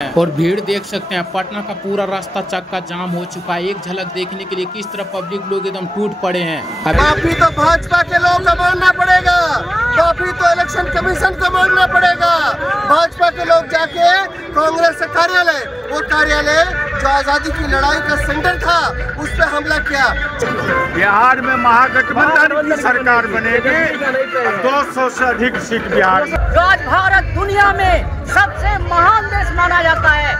और भीड़ देख सकते हैं, पटना का पूरा रास्ता चक्का जाम हो चुका है। एक झलक देखने के लिए किस तरह पब्लिक लोग एकदम टूट पड़े हैं। काफी तो भाजपा के लोगों को मानना पड़ेगा, काफी तो इलेक्शन कमीशन को मानना पड़ेगा। भाजपा के लोग जाके कांग्रेस कार्यालय, वो कार्यालय जो आजादी की लड़ाई का सेंटर था, उस पर हमला किया। बिहार में महागठबंधन की सरकार बनेगी, 200 से अधिक सीट बिहार। आज भारत दुनिया में सबसे महान देश माना जाता है।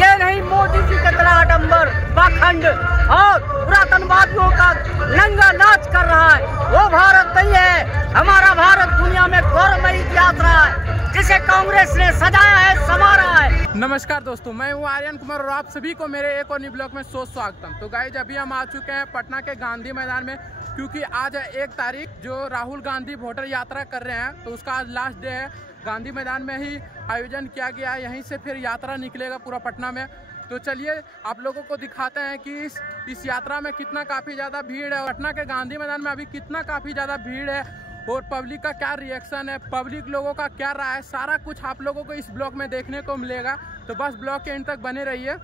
ये नहीं मोदी जी की तरह आडम्बर, पाखंड और पुरातनवादियों का नंगा नाच कर रहा है, वो भारत नहीं है। हमारा भारत दुनिया में गौरवमयी इतिहास रहा है, जिसे कांग्रेस ने सजाया है, संवारा है। नमस्कार दोस्तों, मैं हूँ आर्यन कुमार और आप सभी को मेरे एक और न्यू ब्लॉग में स्वागतम। तो गाइस, अभी हम आ चुके हैं पटना के गांधी मैदान में, क्योंकि आज है 1 तारीख जो राहुल गांधी वोटर यात्रा कर रहे हैं। तो उसका आज लास्ट डे है। गांधी मैदान में ही आयोजन किया गया है, यहीं से फिर यात्रा निकलेगा पूरा पटना में। तो चलिए आप लोगों को दिखाते हैं कि इस यात्रा में कितना काफ़ी ज़्यादा भीड़ है। पटना के गांधी मैदान में अभी कितना काफ़ी ज़्यादा भीड़ है और पब्लिक का क्या रिएक्शन है, पब्लिक लोगों का क्या राय है, सारा कुछ आप लोगों को इस ब्लॉग में देखने को मिलेगा। तो बस ब्लॉग के एंड तक बने रहिए।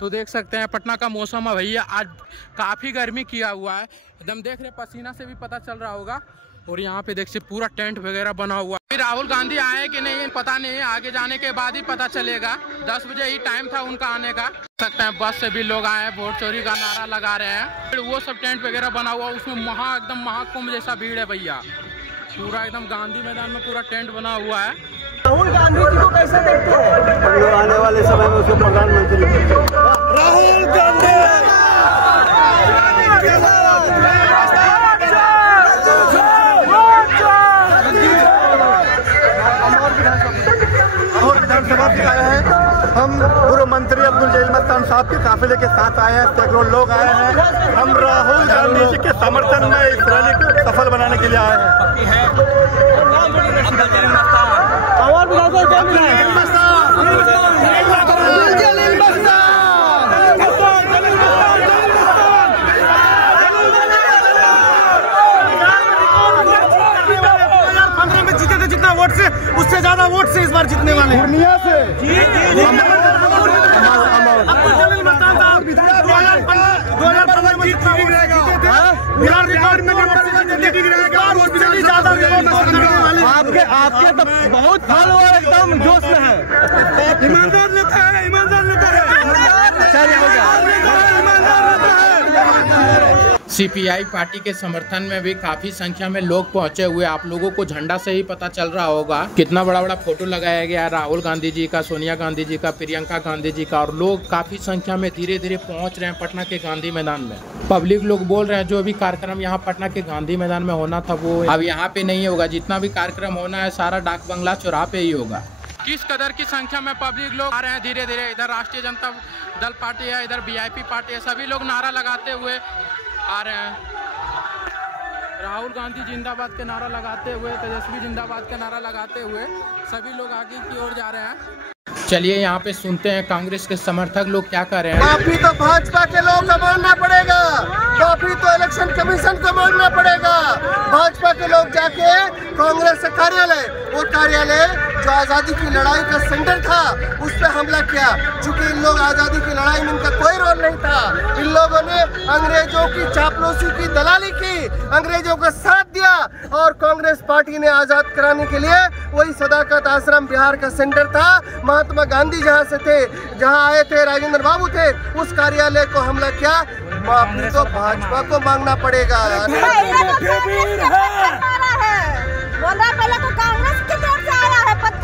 तो देख सकते हैं पटना का मौसम है भैया, आज काफ़ी गर्मी किया हुआ है, एकदम देख रहे पसीना से भी पता चल रहा होगा। और यहाँ पे देखिए पूरा टेंट वगैरह बना हुआ है। राहुल गांधी आए कि नहीं पता नहीं, आगे जाने के बाद ही पता चलेगा। 10 बजे ही टाइम था उनका आने का। सकते हैं बस से भी लोग आए हैं, वोट चोरी का नारा लगा रहे हैं। फिर वो सब टेंट वगैरह बना हुआ, उसमें एकदम महाकुंभ जैसा भीड़ है भैया। पूरा एकदम गांधी मैदान में पूरा टेंट बना हुआ है। राहुल गांधी जी को कैसे देखते हैं? आने वाले समय में उसको प्रधानमंत्री राहुल गांधी। विधानसभा से आए हैं हम, पूर्व मंत्री अब्दुल जलील मस्तान साहब के काफिले के साथ आए हैं। सैकड़ों लोग आए हैं। हम राहुल गांधी जी के समर्थन में इस रैली को सफल बनाने के लिए आए हैं। जितना वोट से, उससे ज्यादा वोट से इस बार जीतने वाले हैं। पूर्णिया से आपके तो बहुत फॉलोअर एकदम जोश में है। ईमानदार नेता है, ईमानदार नेता है। सीपीआई पार्टी के समर्थन में भी काफी संख्या में लोग पहुंचे हुए। आप लोगों को झंडा से ही पता चल रहा होगा कितना बड़ा बड़ा फोटो लगाया गया है राहुल गांधी जी का, सोनिया गांधी जी का, प्रियंका गांधी जी का। और लोग काफी संख्या में धीरे धीरे पहुंच रहे हैं पटना के गांधी मैदान में। पब्लिक लोग बोल रहे हैं जो भी कार्यक्रम यहाँ पटना के गांधी मैदान में होना था वो अब यहाँ पे नहीं होगा। जितना भी कार्यक्रम होना है सारा डाक बंगला चौराहा पे ही होगा। किस कदर की संख्या में पब्लिक लोग आ रहे हैं धीरे धीरे। इधर राष्ट्रीय जनता दल पार्टी है, इधर वीआईपी पार्टी है, सभी लोग नारा लगाते हुए आ रहे हैं। राहुल गांधी जिंदाबाद के नारा लगाते हुए, तेजस्वी जिंदाबाद के नारा लगाते हुए सभी लोग आगे की ओर जा रहे हैं। चलिए यहाँ पे सुनते हैं कांग्रेस के समर्थक लोग क्या कर रहे हैं। काफी तो भाजपा के लोगों को मानना पड़ेगा, काफी तो इलेक्शन कमीशन को मानना पड़ेगा। भाजपा के लोग जाके कांग्रेस कार्यालय, वो कार्यालय जो आजादी की लड़ाई का सेंटर था, उस पर हमला किया। चूंकि इन लोग आजादी की लड़ाई में इनका कोई रोल नहीं था, इन लोगों ने अंग्रेजों की चापलूसी की, दलाली की, अंग्रेजों का साथ दिया। और कांग्रेस पार्टी ने आजाद कराने के लिए वही सदाकत आश्रम बिहार का सेंटर था, महात्मा गांधी जहाँ से थे, जहाँ आए थे, राजेंद्र बाबू थे, उस कार्यालय को हमला किया। माफी तो भाजपा को मांगना पड़ेगा।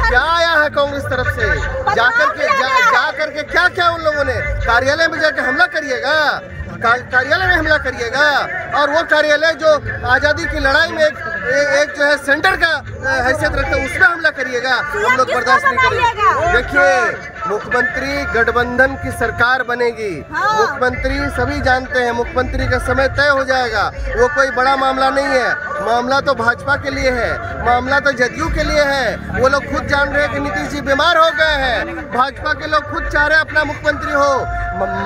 क्या आया है कांग्रेस तरफ से? जाकर के क्या उन लोगों ने कार्यालय में जाकर हमला करिएगा, कार्यालय में हमला करिएगा। और वो कार्यालय जो आजादी की लड़ाई में एक जो है सेंटर का हैसियत रखता है, उसमें हमला करिएगा। हम लोग बर्दाश्त नहीं करेंगे। देखिए, मुख्यमंत्री गठबंधन की सरकार बनेगी। मुख्यमंत्री सभी जानते हैं, मुख्यमंत्री का समय तय हो जाएगा। वो कोई बड़ा मामला नहीं है, मामला तो भाजपा के लिए है, मामला तो जदयू के लिए है। वो लोग खुद जान रहे हैं कि नीतीश जी बीमार हो गए हैं। भाजपा के लोग खुद चाह रहे हैं अपना मुख्यमंत्री हो।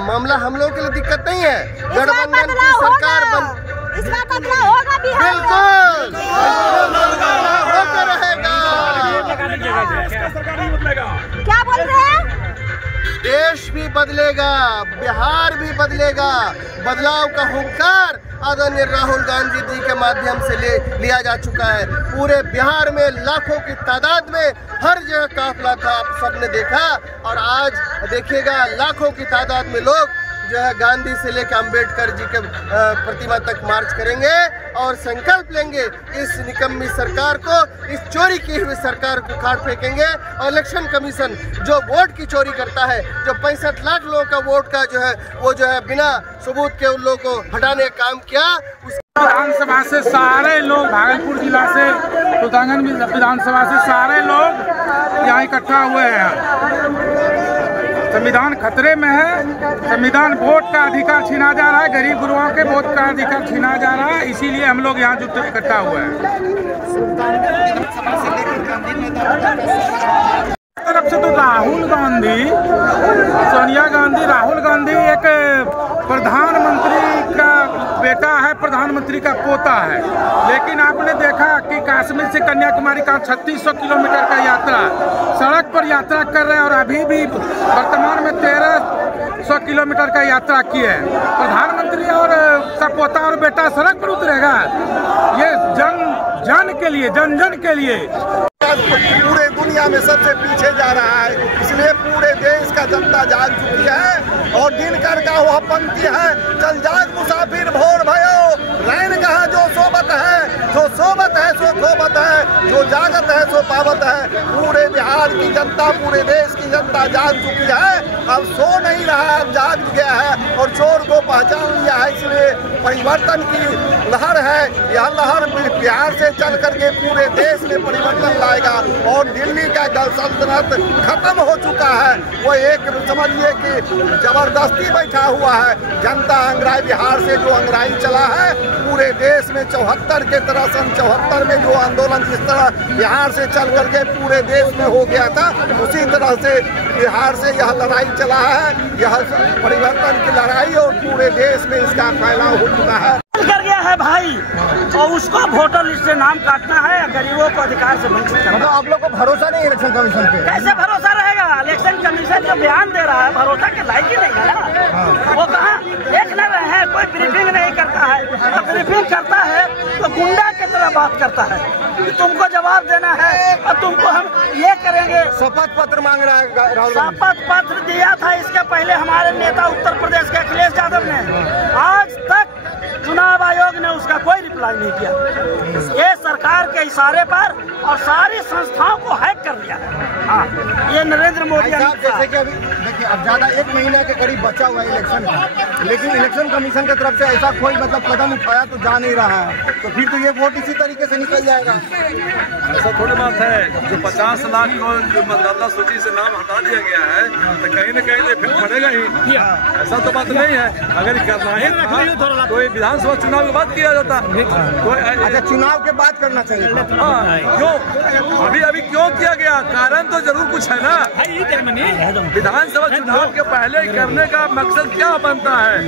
मामला हम लोगों के लिए दिक्कत नहीं है। गठबंधन की सरकार इसका बदला होगा बिहार में। बिल्कुल होकर रहेगा। क्या बोल रहे हैं? बदलेगा, बिहार भी बदलेगा। बदलाव का हुंकार आदरणीय राहुल गांधी जी के माध्यम से लिया जा चुका है। पूरे बिहार में लाखों की तादाद में हर जगह काफिला था, आप सबने देखा। और आज देखिएगा लाखों की तादाद में लोग जो है गांधी से लेकर अंबेडकर जी के प्रतिमा तक मार्च करेंगे और संकल्प लेंगे इस निकम्मी सरकार को, इस चोरी की हुई सरकार को उखाड़ फेंकेंगे। और इलेक्शन कमीशन जो वोट की चोरी करता है, जो 65 लाख लोगों का वोट का जो है वो जो है बिना सबूत के उन लोगों को हटाने का काम किया। विधानसभा से सारे लोग, भागलपुर जिला से सुल्तानगंज विधानसभा से सारे लोग यहाँ इकट्ठा हुए हैं। संविधान खतरे में है, संविधान वोट का अधिकार छीना जा रहा है, गरीब गुरुओं के वोट का अधिकार छीना जा रहा है, इसीलिए हम लोग यहाँ जुट इकट्ठा हुए हैं। तरफ से तो राहुल गांधी, सोनिया गांधी, राहुल गांधी एक प्रधानमंत्री का बेटा है, प्रधानमंत्री का पोता है। लेकिन आपने देखा कि कश्मीर से कन्याकुमारी का 3600 किलोमीटर का यात्रा सड़क पर यात्रा कर रहे हैं और अभी भी वर्तमान में 1300 किलोमीटर का यात्रा किए हैं। प्रधानमंत्री और का पोता और बेटा सड़क पर उतरेगा? ये जन के लिए, जन के लिए पूरे दुनिया में सबसे पीछे जा रहा है। इसलिए पूरे देश का जनता जाग चुकी है और दिनकर का वह पंक्ति है, चल जाग मुसाफिर भोर भयो, रैन कहा जो सोबत है, जो सोबत है सो सोबत है, जो जागत है सो पावत है। पूरे बिहार की जनता, पूरे देश की जनता जाग चुकी है, अब सो नहीं रहा, अब जाग गया है और चोर को पहचान लिया है। इसलिए परिवर्तन की लहर है, यह लहर बिहार से चल करके पूरे देश में परिवर्तन लाएगा और दिल्ली का दल सल्तनत खत्म हो चुका है। वो एक समझिए कि जबरदस्ती बैठा हुआ है। जनता अंग्राई, बिहार से जो अंग्राई चला है पूरे देश में 74 के तरह सन 74 में जो आंदोलन जिस तरह बिहार से चल करके पूरे देश में हो गया था, उसी तरह से बिहार से यह लड़ाई चला है। यह परिवर्तन की लड़ाई और पूरे देश में इसका फैलाव हो चुका है। कर गया है भाई, और उसको वोटर लिस्ट से नाम काटना है, गरीबों को अधिकार से वंचित करना। मतलब आप लोग को भरोसा नहीं इलेक्शन कमीशन पे? कैसे भरोसा रहेगा? इलेक्शन कमीशन जो बयान दे रहा है भरोसा के लायक ही नहीं है ना। वो कहाँ देख न रहे हैं, कोई ब्रीफिंग नहीं करता है, और ब्रीफिंग करता है तो गुंडा की तरह बात करता है कि तुमको जवाब देना है और तुमको हम ये करेंगे। शपथ पत्र मांग रहा है राहुल। शपथ पत्र दिया था इसके पहले हमारे नेता उत्तर प्रदेश के अखिलेश यादव ने, आज तक चुनाव आयोग ने उसका कोई रिप्लाई नहीं किया। ये सरकार के इशारे पर और सारी संस्थाओं को हैक कर लिया है। हाँ, ये नरेंद्र मोदी जैसे कि अभी देखिए अब ज्यादा 1 महीना के करीब बचा हुआ है इलेक्शन का, लेकिन इलेक्शन कमीशन की तरफ से ऐसा कोई मतलब कदम उठाया तो जा नहीं रहा है, तो फिर तो ये वोट इसी तरीके से निकल जाएगा। ऐसा थोड़ी बात है, जो 50 लाख को जो मतदाता सूची से नाम हटा दिया गया है तो कहीं न कहीं तो फिर पड़ेगा ही। ऐसा तो बात नहीं है। अगर करना है तो विधानसभा चुनाव के बाद किया जाता। अच्छा, चुनाव के बाद करना चाहिए। क्यों अभी क्यों किया गया? कारण तो जरूर कुछ है ना। विधानसभा चुनाव के पहले करने का मकसद क्या बनता है?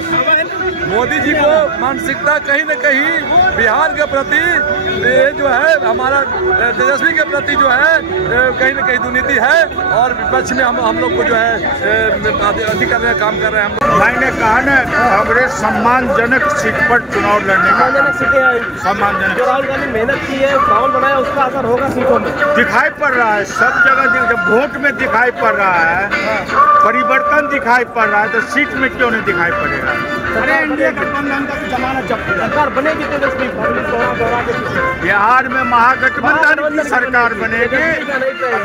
मोदी जी को मानसिकता कहीं न कहीं बिहार के प्रति जो है, हमारा तेजस्वी के प्रति जो है कहीं न कहीं दुर्नीति है और विपक्ष में हम लोग को जो है अति करने का काम कर रहे हैं। मैंने कहा ना, कांग्रेस सम्मानजनक सीट पर चुनाव लड़ने का सम्मानजनक। राहुल गांधी मेहनत की है, माहौल बनाया, उसका असर होगा सीटों में, दिखाई पड़ रहा है सब जगह। जब वोट में दिखाई पड़ रहा है, परिवर्तन दिखाई पड़ रहा है, तो सीट में क्यों नहीं दिखाई पड़ेगा? अरे इंडिया गठबंधन का जमाना जब सरकार बनेगी बिहार में महागठबंधन की सरकार बनेगी,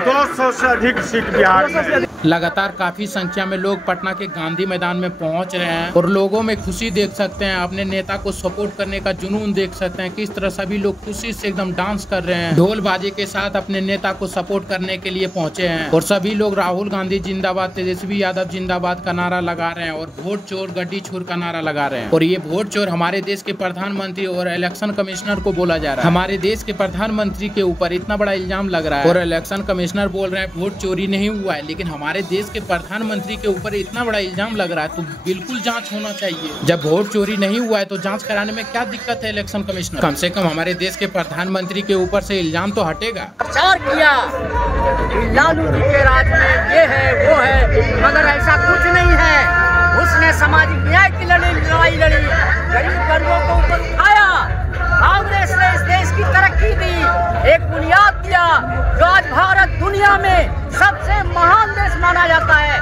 200 से अधिक सीट बिहार में। लगातार काफी संख्या में लोग पटना के गांधी मैदान में पहुंच रहे हैं और लोगों में खुशी देख सकते हैं, अपने नेता को सपोर्ट करने का जुनून देख सकते हैं, किस तरह सभी लोग खुशी से एकदम डांस कर रहे हैं, ढोल बाजे के साथ अपने नेता को सपोर्ट करने के लिए पहुंचे हैं। और सभी लोग राहुल गांधी जिंदाबाद, तेजस्वी यादव जिंदाबाद का नारा लगा रहे हैं और वोट चोर गड्डी छोर का नारा लगा रहे हैं। और ये वोट चोर हमारे देश के प्रधानमंत्री और इलेक्शन कमिश्नर को बोला जा रहा है। हमारे देश के प्रधानमंत्री के ऊपर इतना बड़ा इल्जाम लग रहा है और इलेक्शन कमिश्नर बोल रहे हैं वोट चोरी नहीं हुआ है, लेकिन हमारे देश के प्रधानमंत्री के ऊपर इतना बड़ा इल्जाम लग रहा है तो बिल्कुल जांच होना चाहिए। जब वोट चोरी नहीं हुआ है तो जांच कराने में क्या दिक्कत है? इलेक्शन कमिश्नर कम से कम हमारे देश के प्रधानमंत्री के ऊपर से इल्जाम तो हटेगा। प्रचार किया लालू जी के राज में ये है वो है, मगर ऐसा कुछ नहीं है। सामाजिक न्याय की लड़ाई लड़ी, गरीब वर्गों को ऊपर उठाया। कांग्रेस ने इस देश की तरक्की दी, एक बुनियाद दिया जो आज भारत दुनिया में सबसे महान देश माना जाता है।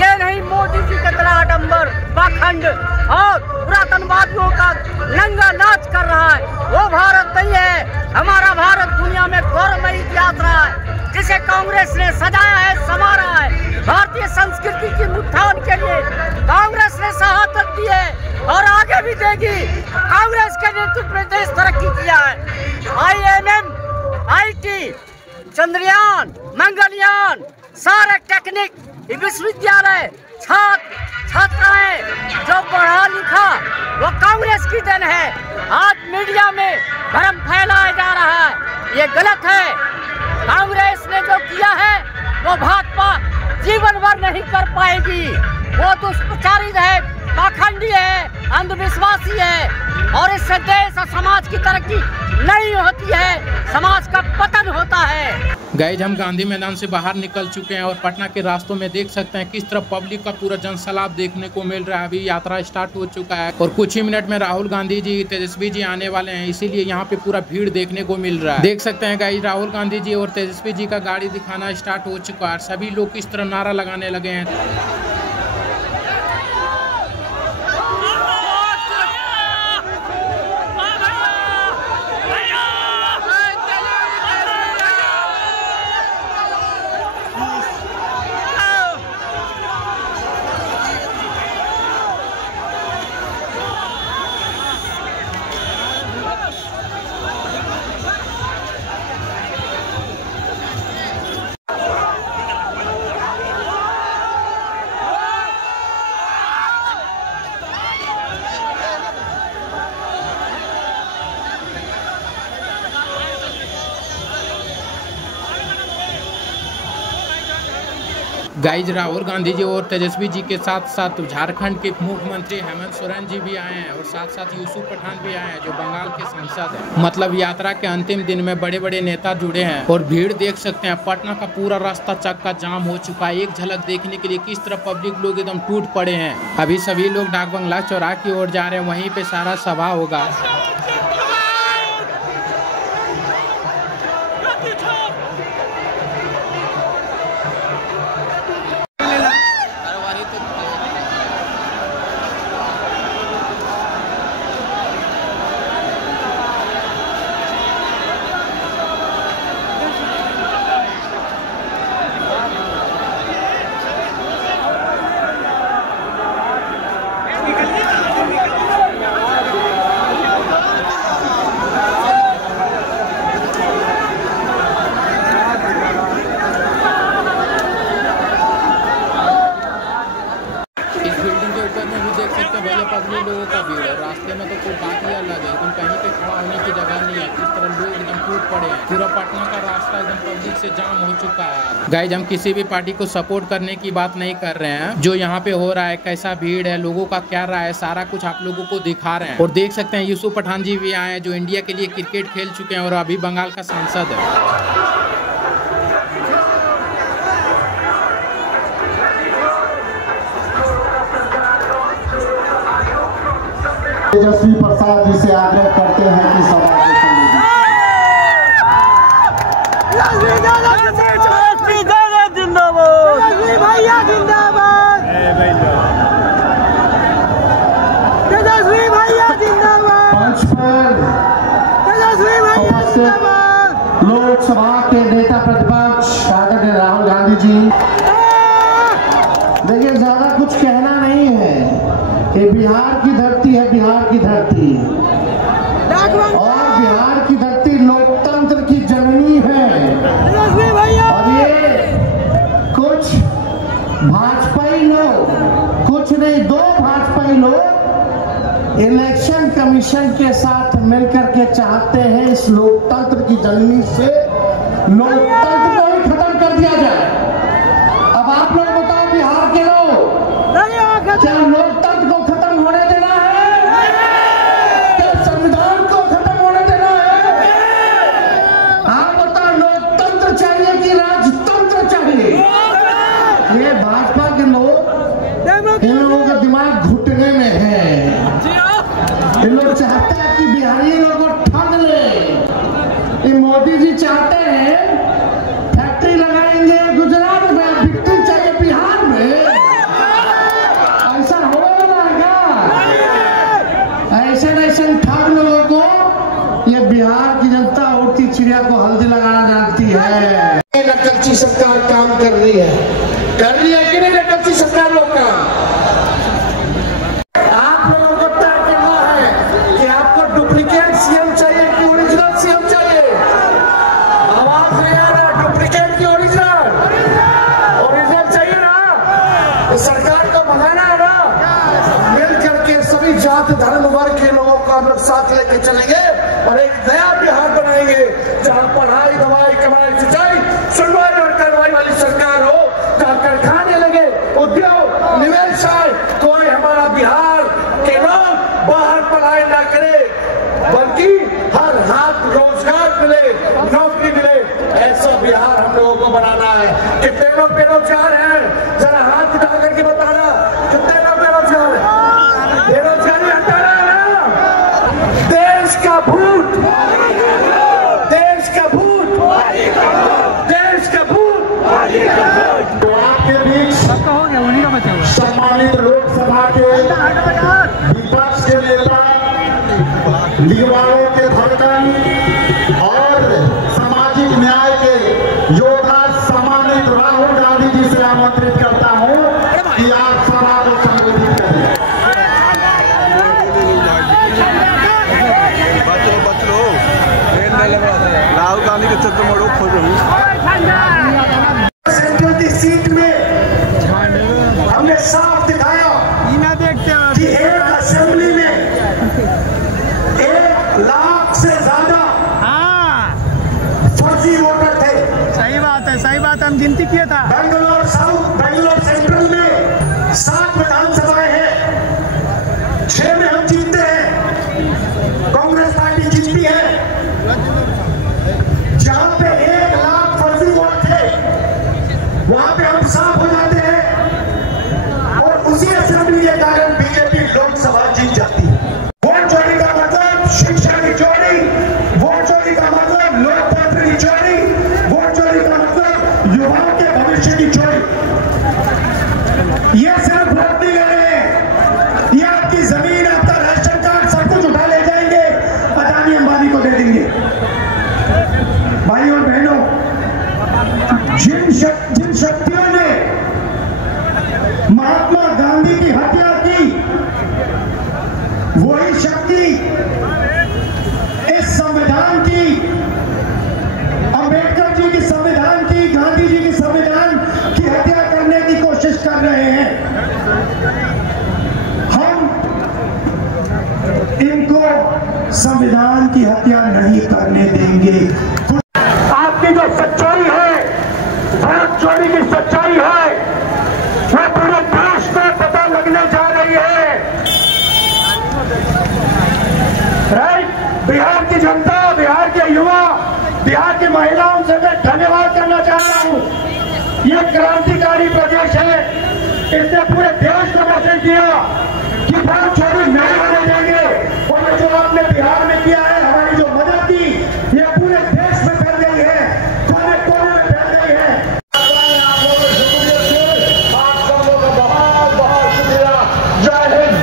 ये नहीं मोदी जी का तरह आडंबर, पाखंड और पुरातनवादियों का नंगा नाच कर रहा है, वो भारत नहीं है। हमारा भारत दुनिया में गौरवमयी यात्रा है जिसे कांग्रेस ने सजाया है, संवारा है। भारतीय संस्कृति की उत्थान के लिए कांग्रेस ने शहादत दी है और आगे भी देगी। कांग्रेस के नेतृत्व में देश तरक्की किया है। IIM, IT, चंद्रयान, मंगलयान, सारे टेक्निक विश्वविद्यालय, छात्राएं जो पढ़ा लिखा वो कांग्रेस की देन है। आज मीडिया में भ्रम फैलाया जा रहा है, ये गलत है। कांग्रेस ने जो किया है वो भाजपा जीवन भर नहीं कर पाएगी। वो दुष्प्रचारित है, पाखंडी है, अंधविश्वासी है और इससे देश और समाज की तरक्की नहीं होती है, समाज का पतन होता है। गाइज हम गांधी मैदान से बाहर निकल चुके हैं और पटना के रास्तों में देख सकते हैं किस तरह पब्लिक का पूरा जनसैलाब देखने को मिल रहा है। अभी यात्रा स्टार्ट हो चुका है और कुछ ही मिनट में राहुल गांधी जी, तेजस्वी जी आने वाले हैं, इसीलिए यहाँ पे पूरा भीड़ देखने को मिल रहा है। देख सकते हैं गाइज राहुल गांधी जी और तेजस्वी जी का गाड़ी दिखाना स्टार्ट हो चुका है। सभी लोग किस तरह नारा लगाने लगे हैं। गाइज राहुल गांधी जी और तेजस्वी जी के साथ साथ झारखंड के मुख्यमंत्री हेमंत सोरेन जी भी आए हैं और साथ साथ यूसुफ पठान भी आए हैं जो बंगाल के सांसद हैं। मतलब यात्रा के अंतिम दिन में बड़े बड़े नेता जुड़े हैं और भीड़ देख सकते हैं। पटना का पूरा रास्ता चक्का जाम हो चुका है। एक झलक देखने के लिए किस तरह पब्लिक लोग एकदम टूट पड़े हैं। अभी सभी लोग डाक बंगला चौराहा की ओर जा रहे हैं, वहीं पे सारा सभा होगा। पब्लिक लोगों का भीड़ है। रास्ते में तो कोई बात ही अलग है, एकदम कहीं पे खड़ा होने की जगह नहीं है। किस तरह लोग एकदम टूट पड़े हैं। पूरा पटना का रास्ता एकदम पब्लिक से जाम हो चुका है। गाइज हम किसी भी पार्टी को सपोर्ट करने की बात नहीं कर रहे हैं। जो यहाँ पे हो रहा है, कैसा भीड़ है, लोगों का क्या राय है, सारा कुछ आप लोगों को दिखा रहे हैं। और देख सकते हैं यूसुफ पठान जी भी आए हैं जो इंडिया के लिए क्रिकेट खेल चुके हैं और अभी बंगाल का सांसद है। तेजस्वी प्रसाद जी से आग्रह करते हैं कि सभा को लोकसभा के नेता प्रतिपक्ष आदरणीय राहुल गांधी जी, देखिए ज्यादा कुछ कहना नहीं है। ये बिहार की धरती है, बिहार की धरती, और बिहार की धरती लोकतंत्र की जननी है। और ये कुछ भाजपाई लोग, कुछ नहीं, 2 भाजपाई लोग इलेक्शन कमीशन के साथ मिलकर के चाहते हैं इस लोकतंत्र की जननी से लोकतंत्र को ही खत्म कर दिया जाए। अब आप लोग बताओ, बिहार के लोग, क्या लोकतंत्र को खत्म होने देना है? क्या संविधान को खत्म होने देना है? आप बताओ, लोकतंत्र चाहिए कि राजतंत्र चाहिए? ये भाजपा के लोग, इन लोगों का दिमाग लुटने में है। ये लोग चाहते हैं कि बिहारी लोग को ठग ले। ये मोदी जी चाहते हैं फैक्ट्री लगाएंगे गुजरात में, फैक्ट्री चाहिए बिहार में। ऐसा हो रहा है? ऐसे ठग लोगों को ये बिहार की जनता उड़ती चिड़िया को हल्दी लगाना जानती है। नकलची सरकार काम कर रही है कि नहीं? नकलची सरकार लोग काम आप लोगों को तय करना है कि आपको डुप्लीकेट सीएम चाहिए कि ओरिजिनल सीएम चाहिए। आवाज नहीं आ रहा, डुप्लीकेट की ओरिजिनल चाहिए ना? तो सरकार को भगाना है ना। मिल करके सभी जात धर्म वर्ग के लोगों को हम लोग साथ लेके चलेंगे और एक नया बिहार बनाएंगे जहाँ पढ़ाई, दवाई, कमाई, सिंचाई, सुनवाई और कार्रवाई वाली सरकार हो, जहाँ कारखाने लगे, उद्योग, निवेश आए, कोई हमारा बिहार के लोग बाहर पढ़ाई ना करे, बल्कि हर हाथ रोजगार मिले, नौकरी मिले। ऐसा बिहार हम लोगों को बनाना है। कितने लोग बेरोजगार हैं? जरा हाथ उठा करके बताना, कितने लोग बेरोजगार हैं? बेरोजगारी हटाना है ना। देश का भूत, देश का भूत, देश का भूत। तो आपके बीच सम्मानित लोकसभा के विपक्ष के नेता, युवाओं के धड़कन और सामाजिक न्याय के योद्धा सम्मानित राहुल गांधी जी से आमंत्रित करता हूं कि आप सभा को संबोधित करें। राहुल गांधी के चलते मोड़ो सेंट्रल की सीट में हमने साफ दिखाया कि एक असेंबली में 1 लाख से ज्यादा फर्जी वोटर थे। सही बात है, हम गिनती किया था। बेंगलोर साउथ, बेंगलोर सेंट्रल में 7 विधानसभाएं हैं, 6 में हम जीतते हैं, कांग्रेस पार्टी जीतती है। जहां पे 1 लाख फर्जी वोट थे वहां पे हम साफ हो जाते हैं और उसी असेंबली के कारण बीजेपी लोकसभा जीत जाती है। वोट चोरी का मतलब शिक्षा की चोरी, वोट चोरी का मतलब लोकतंत्र की चोरी, वोट चोरी का मतलब युवाओं के भविष्य की चोरी। ये सिर्फ वोट नहीं ले रहे हैं, ये आपकी जमीन, आपका राशन कार्ड सब कुछ उठा ले जाएंगे, अदानी अंबानी को दे देंगे। भाई और बहनों, जिन शक्तियों ने महात्मा गांधी की हत्या की, वही शक्ति इस संविधान की, अंबेडकर जी की संविधान की, गांधी जी की संविधान की हत्या करने की कोशिश कर रहे हैं। हम इनको संविधान की हत्या नहीं करने देंगे। आपकी जो सच्चाई है, वोट चोरी की सच्चाई है, वो पूरे देश में पता लगने जा रही है। राइट? बिहार की जनता, बिहार के युवा, बिहार की महिलाओं से मैं धन्यवाद करना चाहता हूँ। ये क्रांतिकारी प्रदेश है, इसने पूरे देश को मैसेज दिया कि वोट चोरी नहीं होने देंगे। और जो आपने बिहार में किया है, हमारी जो मदद की, ये पूरे देश में फैल गई है, कोने कोने में फैल गई है। आप लोगों को शुक्रिया, आप सब लोगों का बहुत बहुत शुक्रिया। जय हिंद।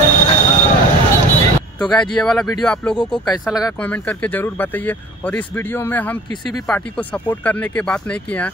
तो गाइस, ये वाला वीडियो आप लोगों को कैसा लगा कमेंट करके ज़रूर बताइए। और इस वीडियो में हम किसी भी पार्टी को सपोर्ट करने की बात नहीं किए हैं,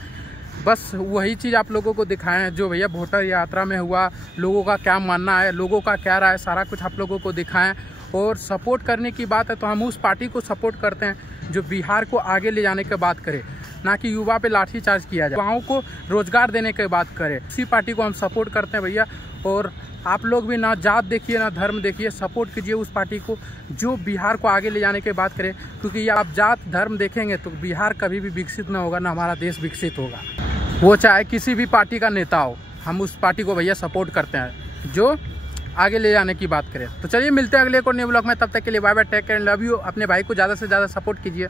बस वही चीज़ आप लोगों को दिखाए हैं जो भैया वोटर यात्रा में हुआ, लोगों का क्या मानना है, लोगों का क्या राय है, सारा कुछ आप लोगों को दिखाएं। और सपोर्ट करने की बात है तो हम उस पार्टी को सपोर्ट करते हैं जो बिहार को आगे ले जाने की बात करे, ना कि युवा पे लाठीचार्ज किया जाए, युवाओं को रोजगार देने की बात करे। उसी पार्टी को हम सपोर्ट करते हैं भैया। और आप लोग भी ना जात देखिए ना धर्म देखिए, सपोर्ट कीजिए उस पार्टी को जो बिहार को आगे ले जाने की बात करे। क्योंकि आप जात धर्म देखेंगे तो बिहार कभी भी विकसित ना होगा, ना हमारा देश विकसित होगा। वो चाहे किसी भी पार्टी का नेता हो, हम उस पार्टी को भैया सपोर्ट करते हैं जो आगे ले जाने की बात करें। तो चलिए मिलते हैं अगले को न्यू ब्लॉग में, तब तक के लिए bye bye, take care, love you. अपने भाई को ज़्यादा से ज़्यादा सपोर्ट कीजिए।